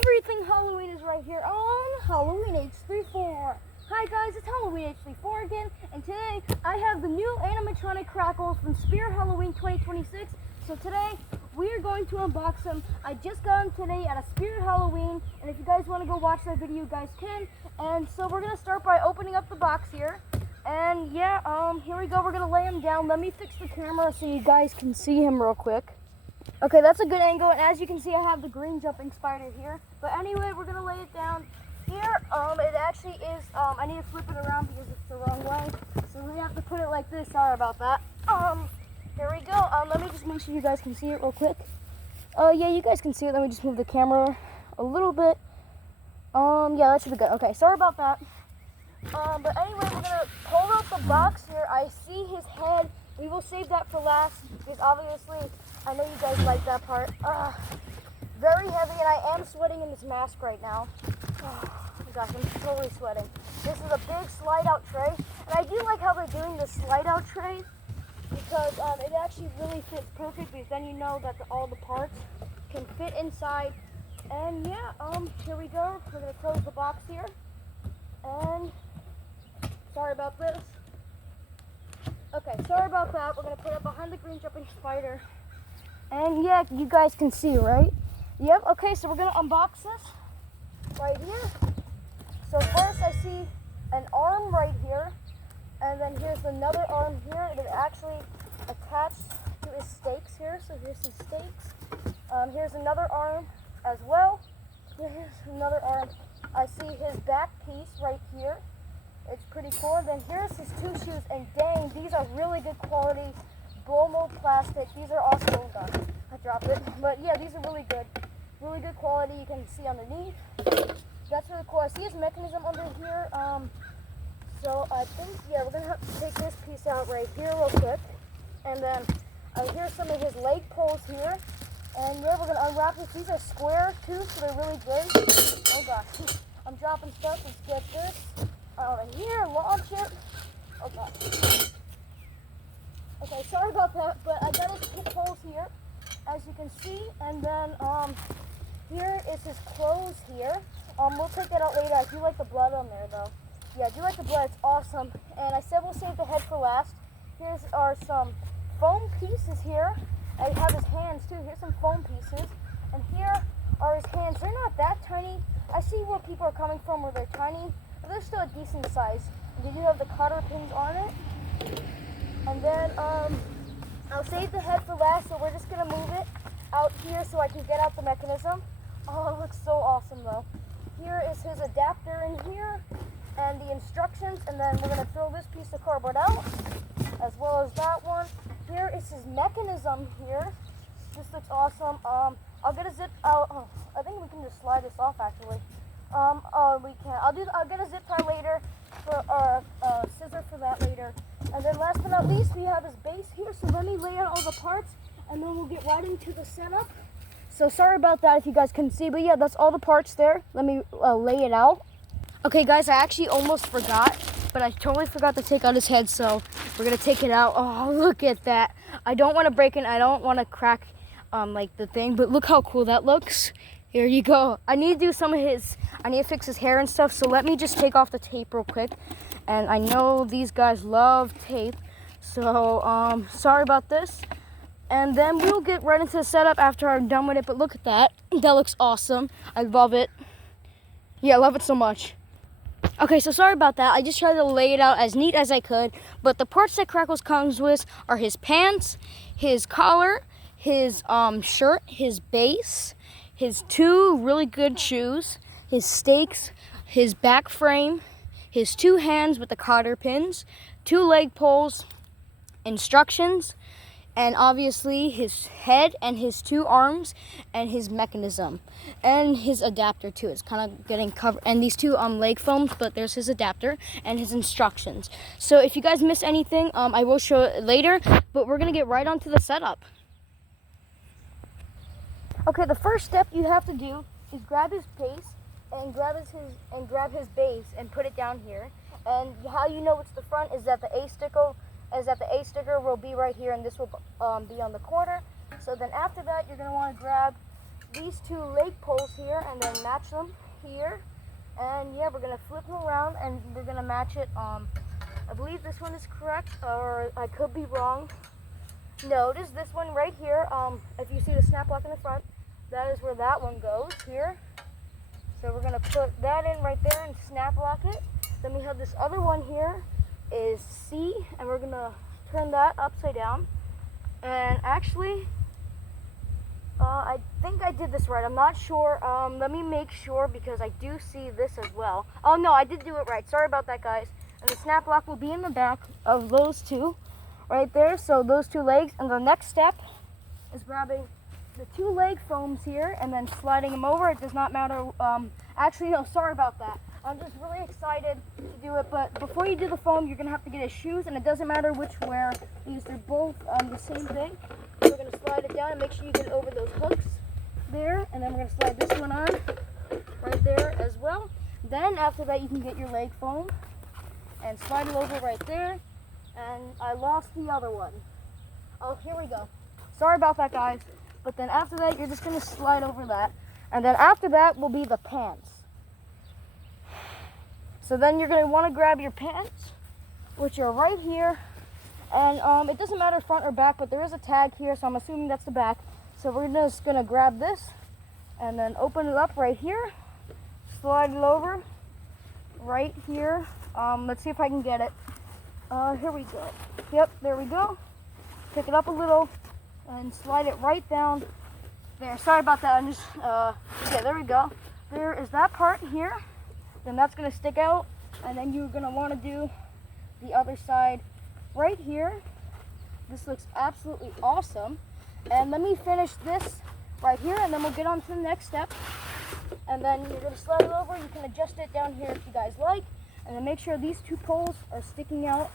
Everything Halloween is right here on Halloween H34. Hi guys, it's Halloween H34 again, and today I have the new animatronic crackles from Spirit Halloween 2026. So today we are going to unbox them. I just got them today at a Spirit Halloween, and if you guys want to go watch that video, you guys can. And so we're gonna start by opening up the box here. And yeah, here we go. We're gonna lay him down. Let me fix the camera so you guys can see him real quick. Okay, that's a good angle, and as you can see, I have the green jumping spider here. But anyway, we're gonna lay it down here. It actually is, I need to flip it around because it's the wrong way. So we have to put it like this, sorry about that. Here we go. Let me just make sure you guys can see it real quick. Yeah, you guys can see it. Let me just move the camera a little bit. Yeah, that should be good. Okay, sorry about that. But anyway, we're gonna pull out the box here. I see his head. We will save that for last because obviously, I know you guys like that part. Very heavy, and I am sweating in this mask right now. Oh gosh, I'm totally sweating. This is a big slide-out tray, and I do like how they're doing the slide-out tray because it actually really fits perfect because then you know that all the parts can fit inside. And yeah, here we go. We're gonna close the box here, and sorry about this. Okay, sorry about that. We're gonna put it behind the green jumping spider. And yeah, you guys can see, right? Yep, okay, so we're gonna unbox this right here. So first I see an arm right here, and then here's another arm here. It is actually attached to his stakes here, so here's his stakes. Here's another arm as well. Here's another arm. I see his back piece right here. It's pretty cool. Then here's his two shoes, and dang, these are really good quality blow mold plastic. These are awesome. Oh gosh, I dropped it. But yeah, these are really good quality. You can see underneath. That's really cool. I see his mechanism under here. So I think, yeah, we're gonna have to take this piece out right here real quick. And then here's some of his leg poles here. And yeah, we're gonna unwrap this. These are square too, so they're really good. Oh gosh, I'm dropping stuff. Let's get this. And here, launch it. Oh gosh. Okay, sorry about that, but I got his hip holes here, as you can see. And then here is his clothes here. We'll take that out later. I do like the blood on there though. Yeah, I do like the blood. It's awesome. And I said we'll save the head for last. Here's some foam pieces here. I have his hands too. Here's some foam pieces. And here are his hands. They're not that tiny. I see where people are coming from where they're tiny, but they're still a decent size. They do have the cotter pins on it. And then I'll save the head for last, so we're just gonna move it out here so I can get out the mechanism. Oh, it looks so awesome though. Here is his adapter in here and the instructions, and then we're gonna throw this piece of cardboard out as well as that one. Here is his mechanism here. This looks awesome. I'll get a zip out. Oh, I think we can just slide this off actually. We can. I'll get a zip tie later for scissor for that later. And then last but not least, we have his base here. So let me lay out all the parts, and then we'll get right into the setup. So sorry about that if you guys couldn't see, but yeah, that's all the parts there. Let me lay it out. Okay, guys, I actually almost forgot, but I totally forgot to take out his head, so we're gonna take it out. Oh, look at that. I don't want to break it. I don't want to crack like the thing, but look how cool that looks. Here you go. I need to do some of I need to fix his hair and stuff, so let me just take off the tape real quick. And I know these guys love tape, so sorry about this. And then we'll get right into the setup after I'm done with it, but look at that. That looks awesome. I love it. Yeah, I love it so much. Okay, so sorry about that. I just tried to lay it out as neat as I could, but the parts that Crackles comes with are his pants, his collar, his shirt, his base, his two really good shoes, his stakes, his back frame, his two hands with the cotter pins, two leg poles, instructions, and obviously his head and his two arms and his mechanism and his adapter too. It's kind of getting covered, and these two leg foams, but there's his adapter and his instructions. So if you guys miss anything, I will show it later, but we're gonna get right onto the setup. Okay, the first step you have to do is grab his base and grab his base and put it down here. And how you know it's the front is that the A sticker will be right here, and this will be on the corner. So then after that, you're going to want to grab these two leg poles here, and then match them here. And yeah, we're gonna flip them around and we're gonna match it. I believe this one is correct, or I could be wrong. No, it is this one right here. If you see the snap lock in the front, that is where that one goes here. So we're gonna put that in right there and snap lock it. Then we have this other one here is C, and we're gonna turn that upside down. And actually, I think I did this right. I'm not sure. Let me make sure because I do see this as well. Oh no, I did do it right. Sorry about that, guys. And the snap lock will be in the back of those two right there. So those two legs. And the next step is grabbing the two leg foams here and then sliding them over. It does not matter. Actually, no, sorry about that. I'm just really excited to do it. But before you do the foam, you're going to have to get his shoes. And it doesn't matter which wear. They're both the same thing. So we're going to slide it down and make sure you get over those hooks there. And then we're going to slide this one on right there as well. Then after that, you can get your leg foam and slide it over right there. And I lost the other one. Oh, here we go. Sorry about that, guys. But then after that, you're just going to slide over that. And then after that will be the pants. So then you're going to want to grab your pants, which are right here. And it doesn't matter front or back, but there is a tag here, so I'm assuming that's the back. So we're just going to grab this and then open it up right here. Slide it over right here. Let's see if I can get it. Here we go. Yep, there we go. Pick it up a little and slide it right down there. Sorry about that. I'm just, yeah, there we go. There is that part here. Then that's going to stick out. And then you're going to want to do the other side right here. This looks absolutely awesome. And let me finish this right here, and then we'll get on to the next step. And then you're going to slide it over. You can adjust it down here if you guys like. And then make sure these two poles are sticking out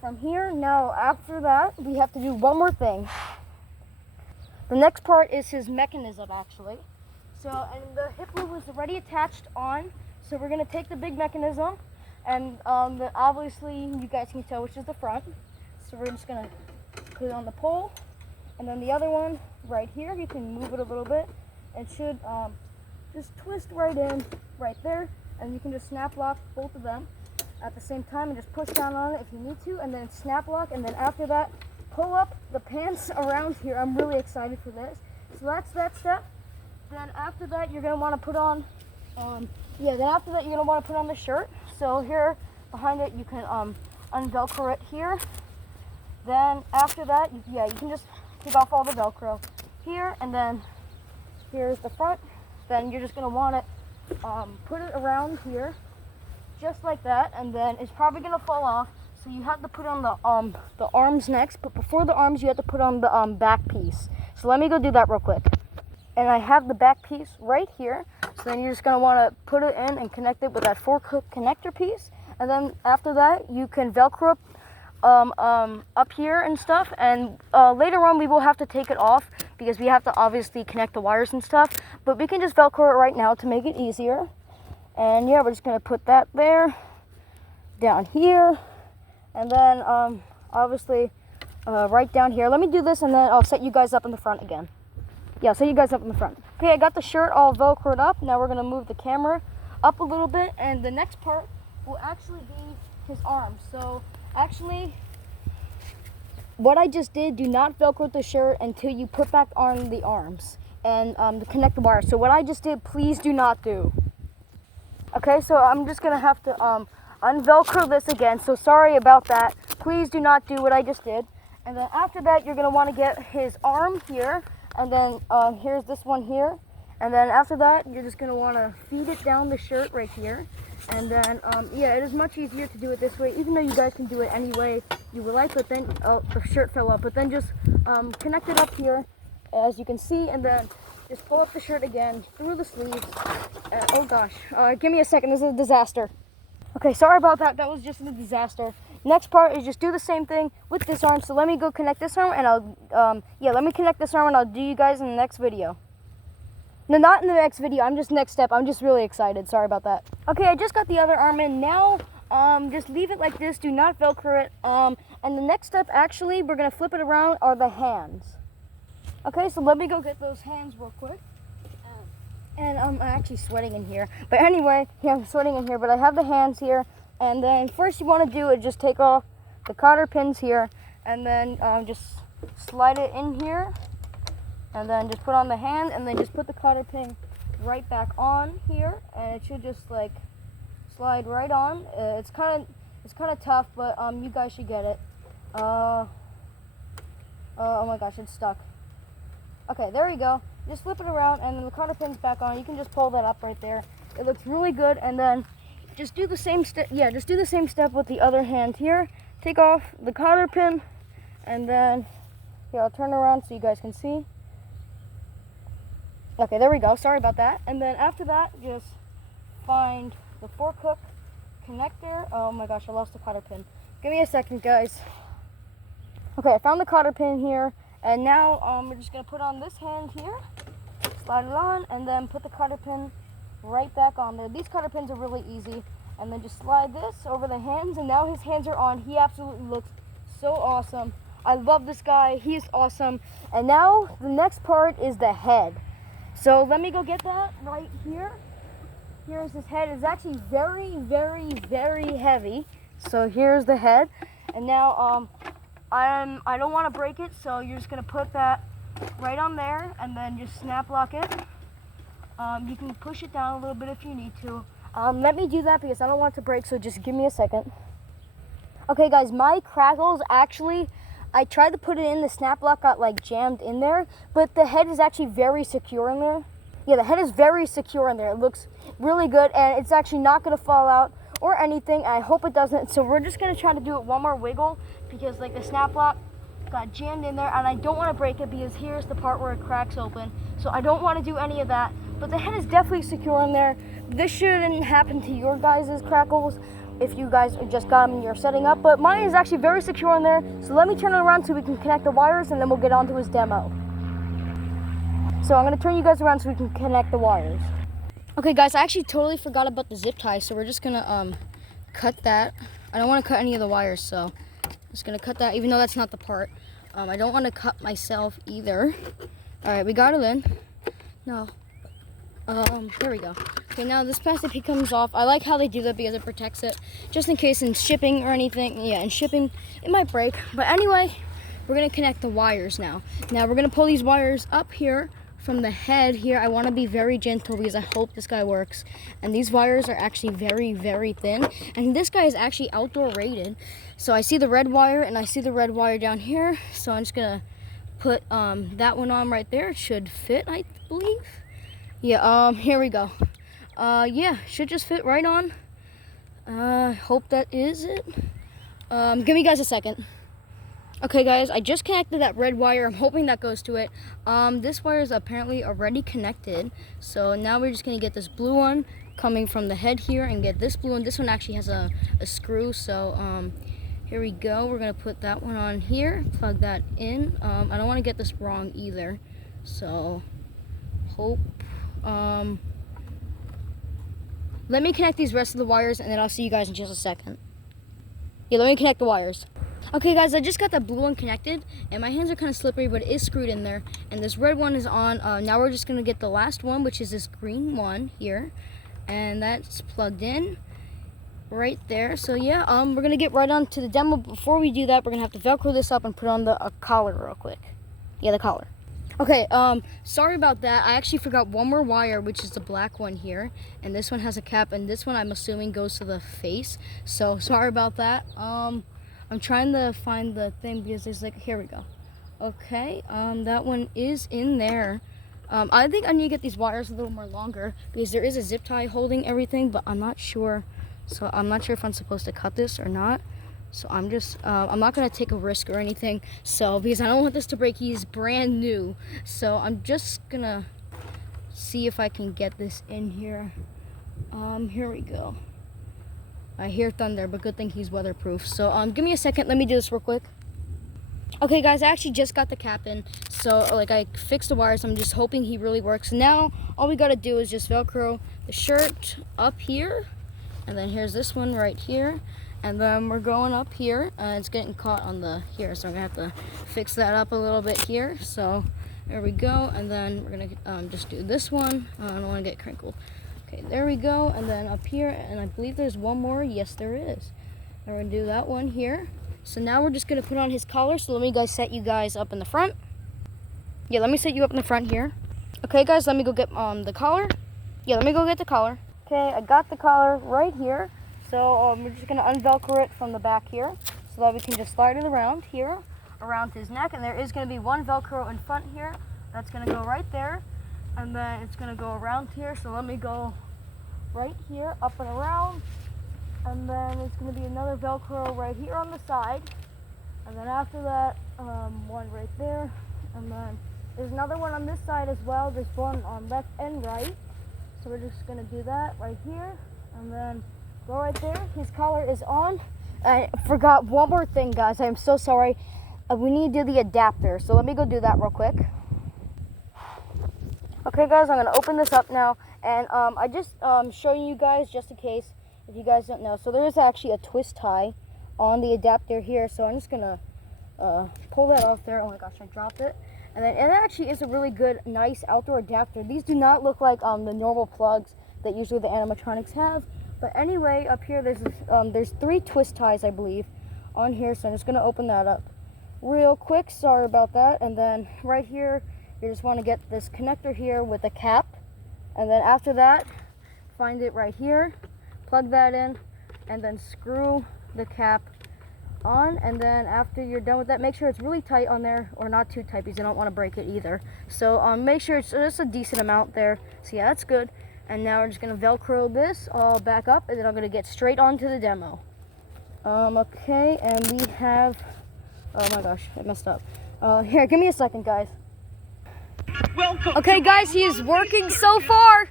from here. Now, after that, we have to do one more thing. The next part is his mechanism, actually. So, and the hip loop was already attached on. So we're going to take the big mechanism, and obviously you guys can tell which is the front. So we're just going to put it on the pole. And then the other one right here, you can move it a little bit. It should just twist right in right there. And you can just snap lock both of them at the same time and just push down on it if you need to. And then snap lock. And then after that, pull up the pants around here. I'm really excited for this. So that's that step. Then after that, you're going to want to put on, then after that, you're going to want to put on the shirt. So here behind it, you can unvelcro it here. Then after that, you can just take off all the Velcro here. And then here's the front. Then you're just going to want to put it around here, just like that. And then it's probably going to fall off. So you have to put on the arms next. But before the arms, you have to put on the back piece. So let me go do that real quick. And I have the back piece right here. So then you're just going to want to put it in and connect it with that 4-hook connector piece. And then after that, you can Velcro up here and stuff. And later on, we will have to take it off because we have to obviously connect the wires and stuff. But we can just Velcro it right now to make it easier. And yeah, we're just going to put that there, down here. And then obviously right down here. Let me do this and then I'll set you guys up in the front again. Yeah, I'll set you guys up in the front. Okay, I got the shirt all Velcroed up. Now we're going to move the camera up a little bit. And the next part will actually be his arms. So actually, what I just did, do not Velcro the shirt until you put back on the arms and connect the wire. So what I just did, please do not do. Okay, so I'm just going to have to unvelcro this again. So sorry about that. Please do not do what I just did. And then after that, you're going to want to get his arm here. And then here's this one here. And then after that, you're just going to want to feed it down the shirt right here. And then, yeah, it is much easier to do it this way, even though you guys can do it any way you would like. But then, oh, the shirt fell up. But then just connect it up here, as you can see. And then just pull up the shirt again through the sleeves. Oh, gosh. Give me a second. This is a disaster. Okay, sorry about that. That was just a disaster. Next part is just do the same thing with this arm. So let me go connect this arm, and I'll, let me connect this arm, and I'll do you guys in the next video. No, not in the next video. I'm just next step. I'm just really excited. Sorry about that. Okay, I just got the other arm in. Now, just leave it like this. Do not Velcro it. And the next step, actually, we're going to flip it around, are the hands. Okay, so let me go get those hands real quick. And I'm actually sweating in here. But anyway, yeah, I'm sweating in here, but I have the hands here. And then first you want to do is just take off the cotter pins here, and then just slide it in here, and then just put on the hand, and then just put the cotter pin right back on here, and it should just like slide right on. It's kind of tough, but you guys should get it. Oh my gosh, it's stuck. Okay, there you go. Just flip it around, and then the cotter pin's back on. You can just pull that up right there. It looks really good, and then just do the same step. Yeah, just do the same step with the other hand here. Take off the cotter pin, and then here, I'll turn around so you guys can see. Okay, there we go. Sorry about that. And then after that, just find the fork hook connector. Oh my gosh, I lost the cotter pin. Give me a second, guys. Okay, I found the cotter pin here, and now we're just gonna put on this hand here, slide it on, and then put the cotter pin right back on there. These cotter pins are really easy, and then just slide this over the hands, and now his hands are on. He absolutely looks so awesome. I love this guy. He is awesome. And now the next part is the head. So let me go get that right here. Here's his head. It's actually very, very, very heavy. So here's the head. And now I don't want to break it, so you're just gonna put that right on there, and then just snap lock it. You can push it down a little bit if you need to. Let me do that because I don't want it to break, so just give me a second. Okay guys, my crackles actually, I tried to put it in, the snap lock got like jammed in there, but the head is actually very secure in there. Yeah, the head is very secure in there. It looks really good, and it's actually not gonna fall out or anything. I hope it doesn't. So we're just gonna try to do it one more wiggle because like the snap lock got jammed in there, and I don't want to break it because here's the part where it cracks open. So I don't want to do any of that, but the head is definitely secure in there. This shouldn't happen to your guys' crackles if you guys just got them and you're setting up, but mine is actually very secure in there. So let me turn it around so we can connect the wires, and then we'll get on to his demo. So I'm going to turn you guys around so we can connect the wires. Okay guys, I actually totally forgot about the zip tie, so we're just going to cut that. I don't want to cut any of the wires, so I'm just going to cut that, even though that's not the part. I don't want to cut myself either. All right, we got it in. No. There we go. Okay, now this plastic piece comes off. I like how they do that because it protects it, just in case in shipping or anything. Yeah, in shipping, it might break. But anyway, we're gonna connect the wires now. Now we're gonna pull these wires up here from the head here. I want to be very gentle because I hope this guy works. And these wires are actually very, very thin. And this guy is actually outdoor rated. So I see the red wire, and I see the red wire down here. So I'm just gonna put that one on right there. It should fit, I believe. Yeah, here we go. Yeah, should just fit right on. Hope that is it. Give me guys a second. Okay guys, I just connected that red wire. I'm hoping that goes to it. This wire is apparently already connected. So now we're just gonna get this blue one coming from the head here and get this blue one. This one actually has a screw, so here we go. We're gonna put that one on here, plug that in. I don't wanna get this wrong either. So hope, let me connect these rest of the wires, and then I'll see you guys in just a second. Yeah, let me connect the wires. Okay guys, I just got that blue one connected, and my hands are kind of slippery, but it is screwed in there. And this red one is on. Now we're just gonna get the last one, which is this green one here, and that's plugged in right there. So yeah, we're gonna get right on to the demo. Before we do that, we're gonna have to Velcro this up and put on the collar real quick. Yeah, the collar. Okay, sorry about that. I actually forgot one more wire, which is the black one here. And this one has a cap, and this one I'm assuming goes to the face. So sorry about that. I'm trying to find the thing because there's like, here we go. Okay, that one is in there. I think I need to get these wires a little more longer because there is a zip tie holding everything, but I'm not sure. So I'm not sure if I'm supposed to cut this or not. So I'm just, I'm not gonna take a risk or anything. So, because I don't want this to break, he's brand new. So I'm just gonna see if I can get this in here. Here we go. I hear thunder, but good thing he's weatherproof. So give me a second, let me do this real quick. Okay guys, I actually just got the cap in. So like I fixed the wires, I'm just hoping he really works. Now, all we gotta do is just Velcro the shirt up here. And then here's this one right here. And then we're going up here, it's getting caught on the here, so I'm gonna have to fix that up a little bit here. So There we go. And then we're gonna just do this one. I don't want to get crinkled. Okay, there we go. And then up here, and I believe there's one more. Yes, there is. And we're gonna do that one here. So now we're just gonna put on his collar. So let me set you guys up in the front. Yeah, let me set you up in the front here. Okay, guys, let me go get the collar. Yeah, let me go get the collar. Okay, I got the collar right here. So we're just gonna unvelcro it from the back here, so that we can just slide it around here, around his neck. And there is gonna be one Velcro in front here. That's gonna go right there. And then it's gonna go around here. So let me go right here, up and around. And then it's gonna be another Velcro right here on the side. And then after that, one right there. And then there's another one on this side as well. There's one on left and right. So we're just gonna do that right here. And then go right there. His collar is on. I forgot one more thing, guys. I'm so sorry. We need to do the adapter. So let me go do that real quick. Okay, guys, I'm gonna open this up now. And I just showing you guys just in case if you guys don't know. So there is actually a twist tie on the adapter here. So I'm just gonna pull that off there. Oh my gosh, I dropped it. And then it actually is a really good, nice outdoor adapter. These do not look like the normal plugs that usually the animatronics have. But anyway, up here there's 3 twist ties, I believe, on here. So I'm just gonna open that up real quick. Sorry about that. And then right here, you just want to get this connector here with a cap. And then after that, find it right here, plug that in, and then screw the cap on. And then after you're done with that, make sure it's really tight on there, or not too tight because you don't want to break it either. So make sure it's just a decent amount there. So yeah, that's good. And now we're just gonna Velcro this all back up, and then I'm gonna get straight onto the demo. Okay, and we have, oh my gosh, I messed up. Here, give me a second, guys. Welcome. Okay, guys, he is working so far. Do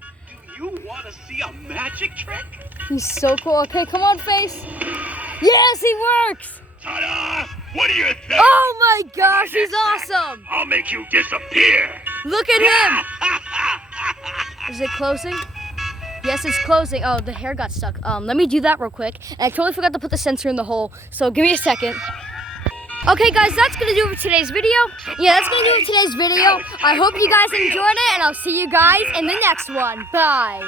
you want to see a magic trick? He's so cool. Okay, come on, face. Yes, he works. Ta-da! What do you think? Oh my gosh, he's awesome. I'll make you disappear. Look at him. Is it closing? Yes, it's closing. Oh, the hair got stuck. Let me do that real quick. And I totally forgot to put the sensor in the hole. So give me a second. Okay, guys, that's going to do it for today's video. Yeah, that's going to do it for today's video. I hope you guys enjoyed it, and I'll see you guys in the next one. Bye.